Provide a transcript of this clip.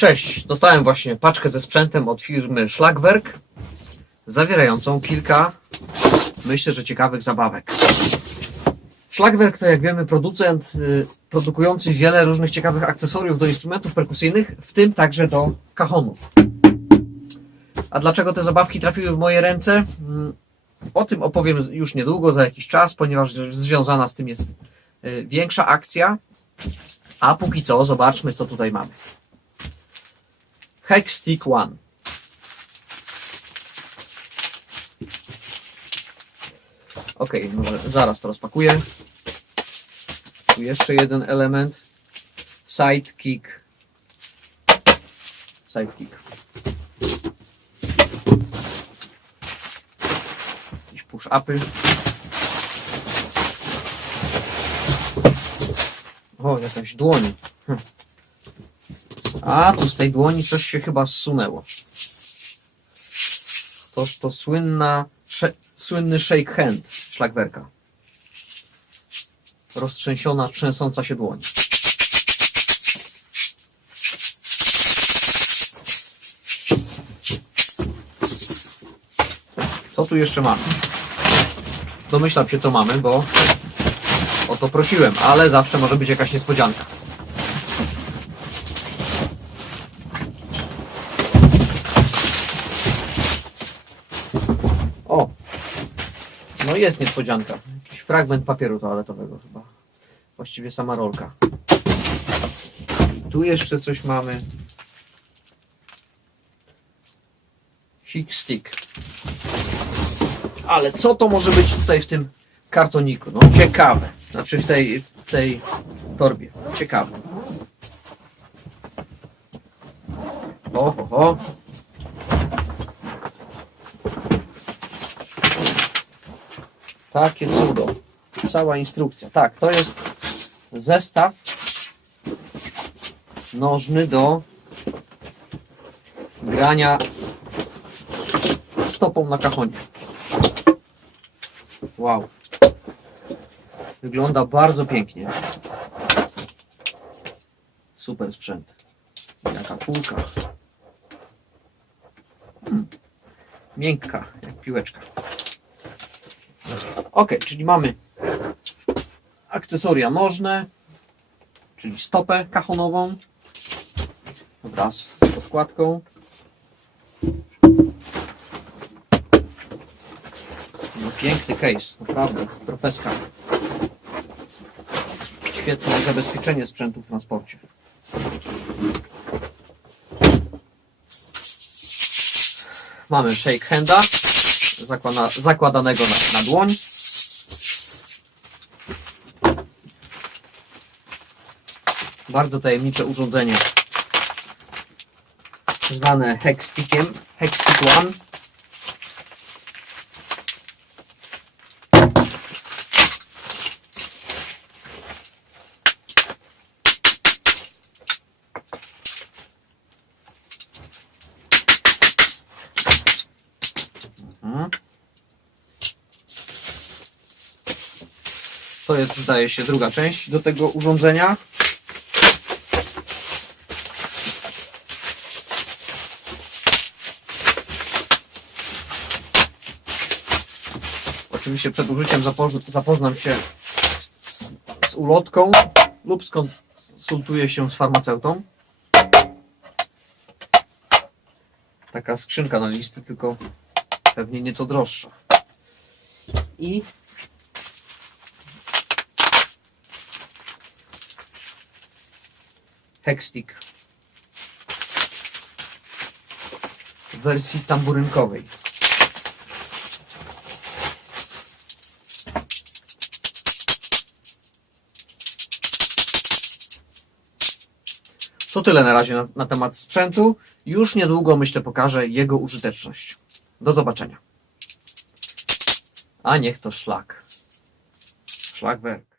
Cześć, dostałem właśnie paczkę ze sprzętem od firmy Schlagwerk, zawierającą kilka, myślę, że ciekawych zabawek. Schlagwerk to, jak wiemy, producent y, produkujący wiele różnych ciekawych akcesoriów do instrumentów perkusyjnych, w tym także do kachonów. A dlaczego te zabawki trafiły w moje ręce? Mm, O tym opowiem już niedługo, za jakiś czas, ponieważ związana z tym jest y, większa akcja. A póki co, zobaczmy, co tutaj mamy. Hexstick One. Ok, no, zaraz to rozpakuję. Tu jeszcze jeden element. Sidekick. Sidekick. Jakieś push-upy. O, jakaś dłoń. Hm. A, tu z tej dłoni coś się chyba zsunęło. Toż to słynna, sze, słynny shake hand szlagwerka. Roztrzęsiona, trzęsąca się dłoń. Co tu jeszcze mamy? Domyślam się, co mamy, bo o to prosiłem, ale zawsze może być jakaś niespodzianka. No jest niespodzianka. Jakiś fragment papieru toaletowego chyba. Właściwie sama rolka. I tu jeszcze coś mamy. Hick stick. Ale co to może być tutaj w tym kartoniku? No ciekawe. Znaczy w tej, w tej torbie. Ciekawe. O, Takie cudo. Cała instrukcja. Tak, to jest zestaw nożny do grania stopą na kachonie. Wow. Wygląda bardzo pięknie. Super sprzęt. Jaka kulka. Hmm. Miękka, jak piłeczka. Ok, czyli mamy akcesoria nożne, czyli stopę kachonową wraz z podkładką. No, piękny case, naprawdę, profeska. Świetne zabezpieczenie sprzętu w transporcie. Mamy shake handa zakłada, zakładanego na, na dłoń. Bardzo tajemnicze urządzenie zwane Hexstickiem, Hexstick One. Mhm. To jest, zdaje się, druga część do tego urządzenia. Oczywiście przed użyciem zapoz- zapoznam się z, z ulotką lub skonsultuję się z farmaceutą. Taka skrzynka na listy, tylko pewnie nieco droższa. I Hexstick w wersji tamburynkowej. To tyle na razie na, na temat sprzętu. Już niedługo, myślę, pokażę jego użyteczność. Do zobaczenia. A niech to szlak. Szlak we.